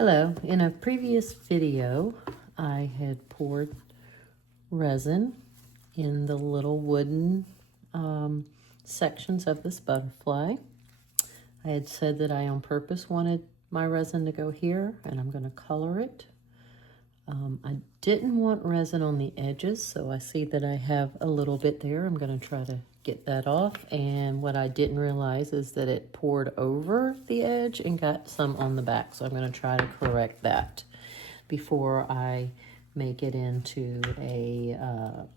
Hello, in a previous video I had poured resin in the little wooden sections of this butterfly. I had said that I on purpose wanted my resin to go here, and I'm going to color it. I didn't want resin on the edges, so I see that I have a little bit there. I'm going to try to get that off, and what I didn't realize is that it poured over the edge and got some on the back, so I'm going to try to correct that before I make it into a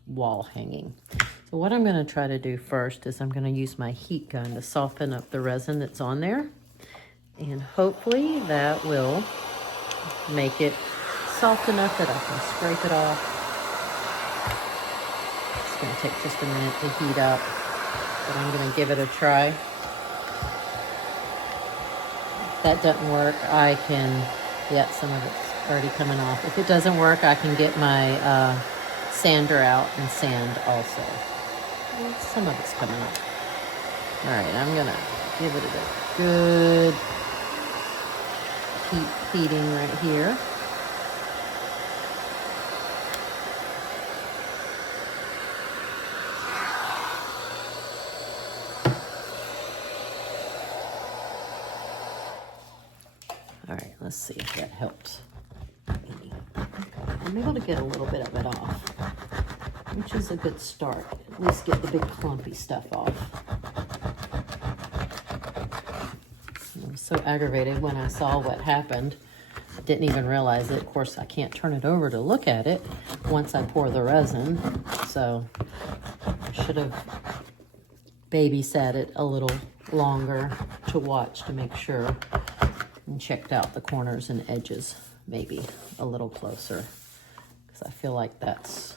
wall hanging. So what I'm going to try to do first is I'm going to use my heat gun to soften up the resin that's on there, and hopefully that will make it soft enough that I can scrape it off. It's going to take just a minute to heat up, but I'm going to give it a try. If that doesn't work, I can, some of it's already coming off. If it doesn't work, I can get my sander out and sand also. Some of it's coming off. All right, I'm going to give it a good heating right here. All right, let's see if that helps. I'm able to get a little bit of it off, which is a good start. At least get the big clumpy stuff off. I was so aggravated when I saw what happened. I didn't even realize it. Of course, I can't turn it over to look at it once I pour the resin. So I should have babysat it a little longer to watch to make sure, and checked out the corners and edges maybe a little closer, because I feel like that's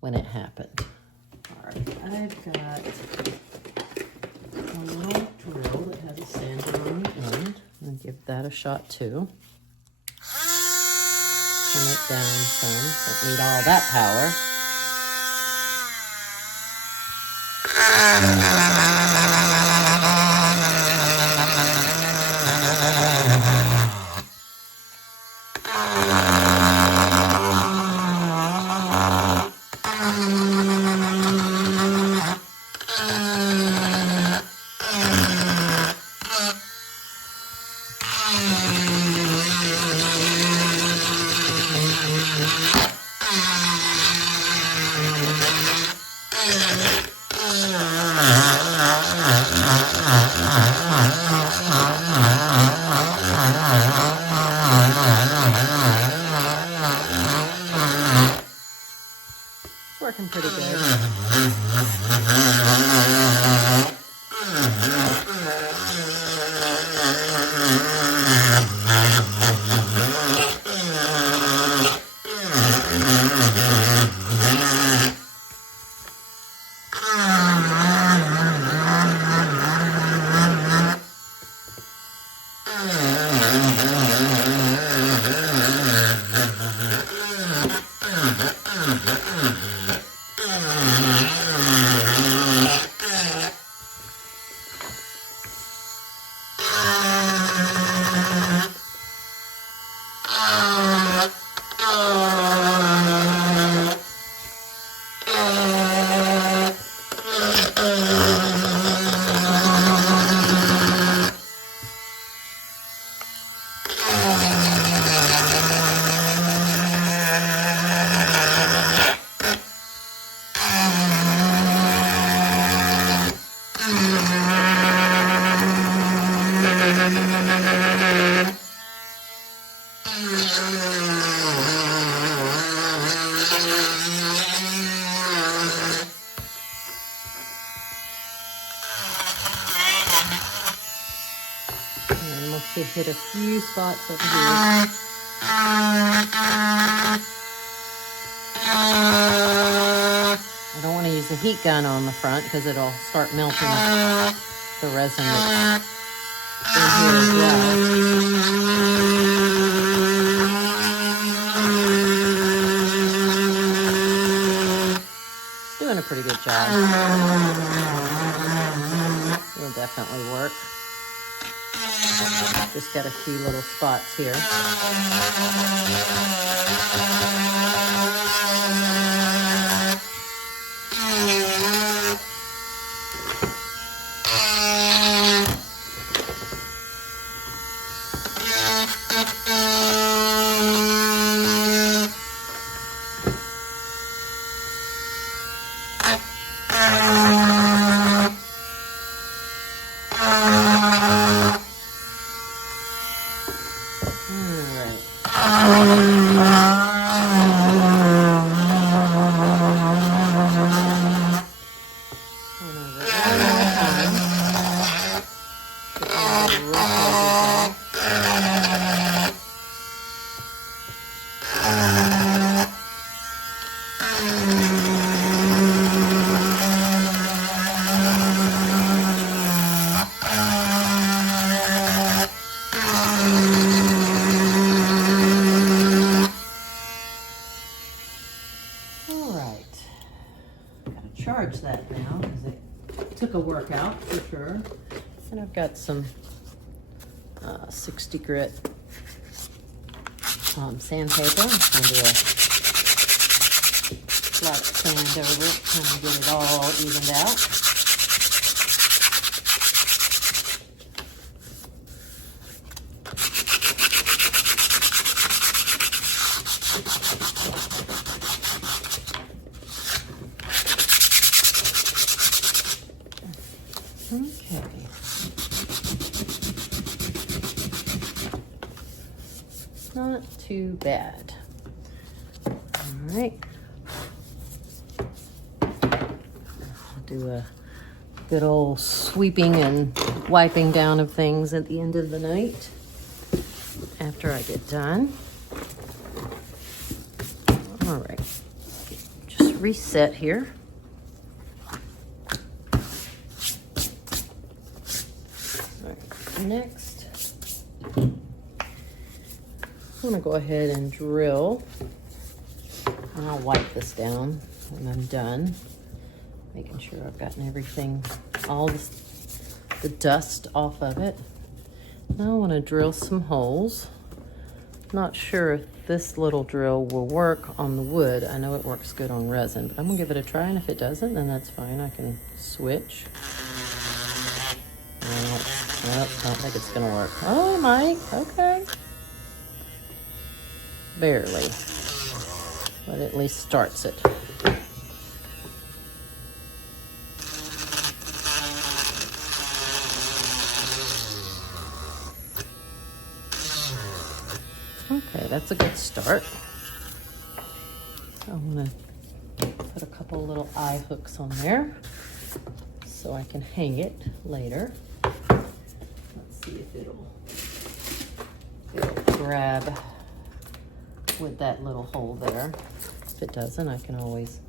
when it happened. All right, I've got a little drill that has a sander on the end. I'm going to give that a shot too. Turn it down some. Don't need all that power. It's working pretty good. And we'll hit a few spots over here. I don't want to use the heat gun on the front because it'll start melting the resin that's in here as well. It's doing a pretty good job. It'll definitely work. Just got a few little spots here. Charge that now because it took a workout for sure. And I've got some 60 grit sandpaper. I'm going to do a flat sand over it, kind of get it all evened out. Okay. Not too bad. All right. I'll do a good old sweeping and wiping down of things at the end of the night after I get done. All right. Just reset here. Next, I'm going to go ahead and drill, and I'll wipe this down when I'm done, making sure I've gotten everything, all the dust off of it. Now I want to drill some holes. Not sure if this little drill will work on the wood. I know it works good on resin, but I'm going to give it a try, and if it doesn't, then that's fine. I can switch. Nope, don't think it's gonna work. Oh, it might. Okay. Barely. But at least starts it. Okay, that's a good start. So I'm gonna put a couple little eye hooks on there so I can hang it later. See if it'll grab with that little hole there. If it doesn't, I can always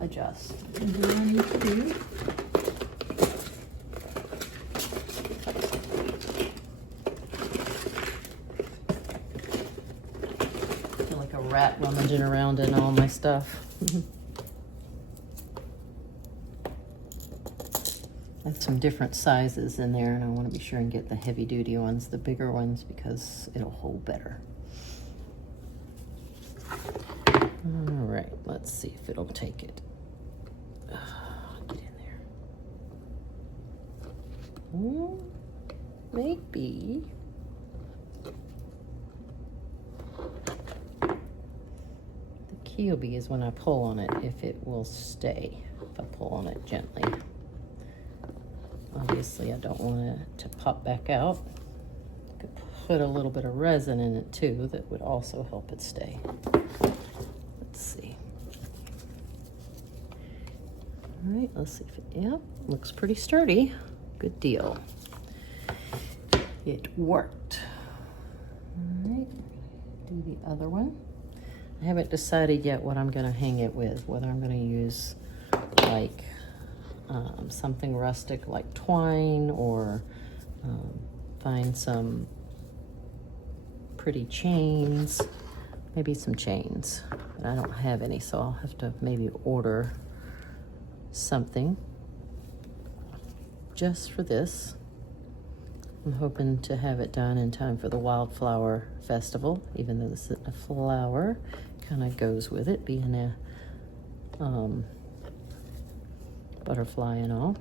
adjust. And do what I need to do. I feel like a rat rummaging around in all my stuff. I have some different sizes in there, and I want to be sure and get the heavy duty ones, the bigger ones, because it'll hold better. All right, let's see if it'll take it. Get in there. Maybe. The key will be is when I pull on it, if it will stay, if I pull on it gently. Obviously, I don't want it to pop back out. I could put a little bit of resin in it too. That would also help it stay. Let's see. All right, let's see if it, yeah, looks pretty sturdy. Good deal. It worked. All right, do the other one. I haven't decided yet what I'm going to hang it with, whether I'm going to use like something rustic like twine, or find some pretty chains, maybe some chains, but I don't have any, so I'll have to maybe order something just for this. I'm hoping to have it done in time for the Wildflower Festival, even though this isn't a flower. Kind of goes with it, being a butterfly and all.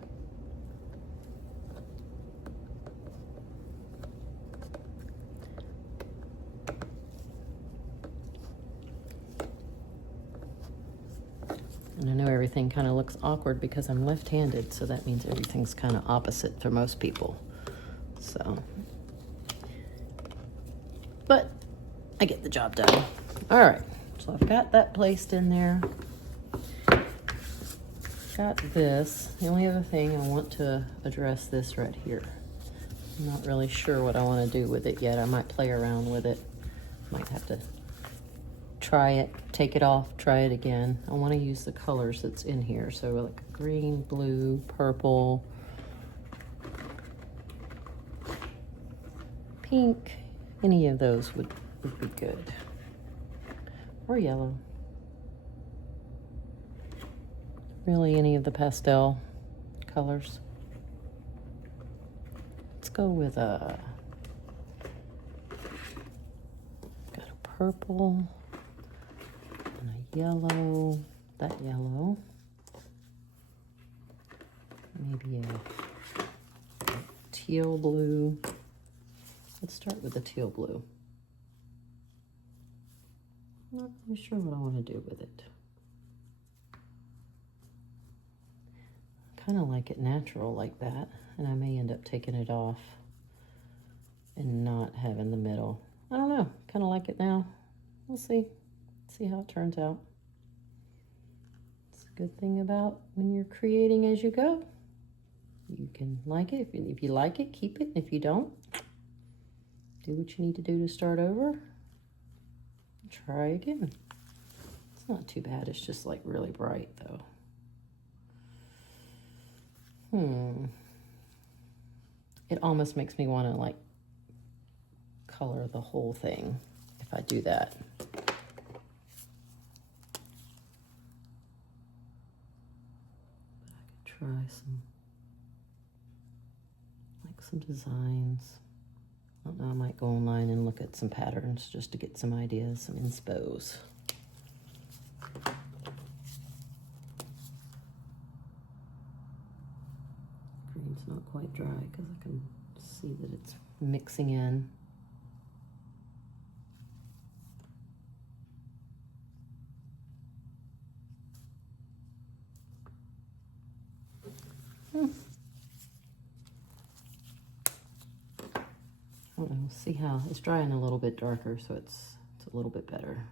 And I know everything kind of looks awkward because I'm left-handed, so that means everything's kind of opposite for most people. So, but I get the job done. All right, so I've got that placed in there. Got this. The only other thing, I want to address this right here. I'm not really sure what I want to do with it yet. I might play around with it. Might have to try it, take it off, try it again. I want to use the colors that's in here. So like green, blue, purple, pink, any of those would be good. Or yellow. Really any of the pastel colors. Let's go with got a purple and a yellow, that yellow. Maybe a teal blue. Let's start with the teal blue. Not really sure what I want to do with it. Kind of like it natural like that, and I may end up taking it off and not having the middle. I don't know, kind of like it now. We'll see how it turns out. It's a good thing about when you're creating as you go. You can like it. If you like it, keep it. If you don't, do what you need to do to start over. Try again. It's not too bad. It's just like really bright though. It almost makes me want to like color the whole thing if I do that. But I could try some designs. I don't know, I might go online and look at some patterns just to get some ideas, some inspos. Green's not quite dry because I can see that it's mixing in. I don't know, see how it's drying a little bit darker, so it's a little bit better.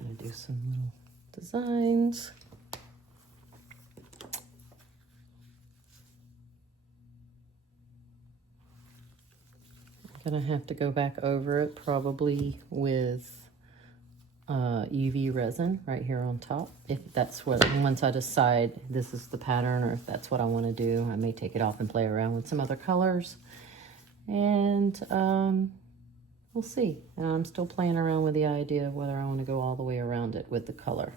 Gonna do some little designs. Gonna have to go back over it probably with UV resin right here on top. If that's what, once I decide this is the pattern or if that's what I want to do, I may take it off and play around with some other colors. And we'll see. And I'm still playing around with the idea of whether I want to go all the way around it with the color.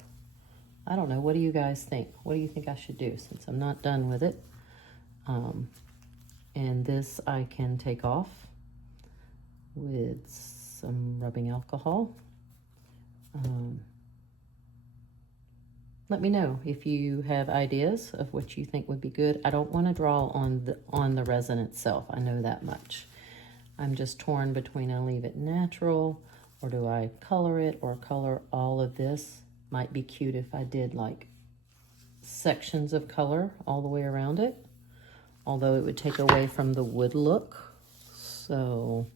I don't know. What do you guys think? What do you think I should do since I'm not done with it? And this I can take off with some rubbing alcohol. Let me know if you have ideas of what you think would be good. I don't want to draw on the resin itself. I know that much. I'm just torn between I leave it natural or do I color it or color all of this. Might be cute if I did like sections of color all the way around it, although it would take away from the wood look. So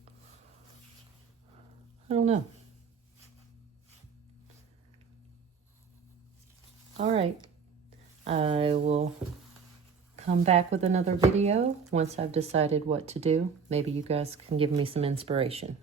I don't know. All right, I will come back with another video once I've decided what to do. Maybe you guys can give me some inspiration.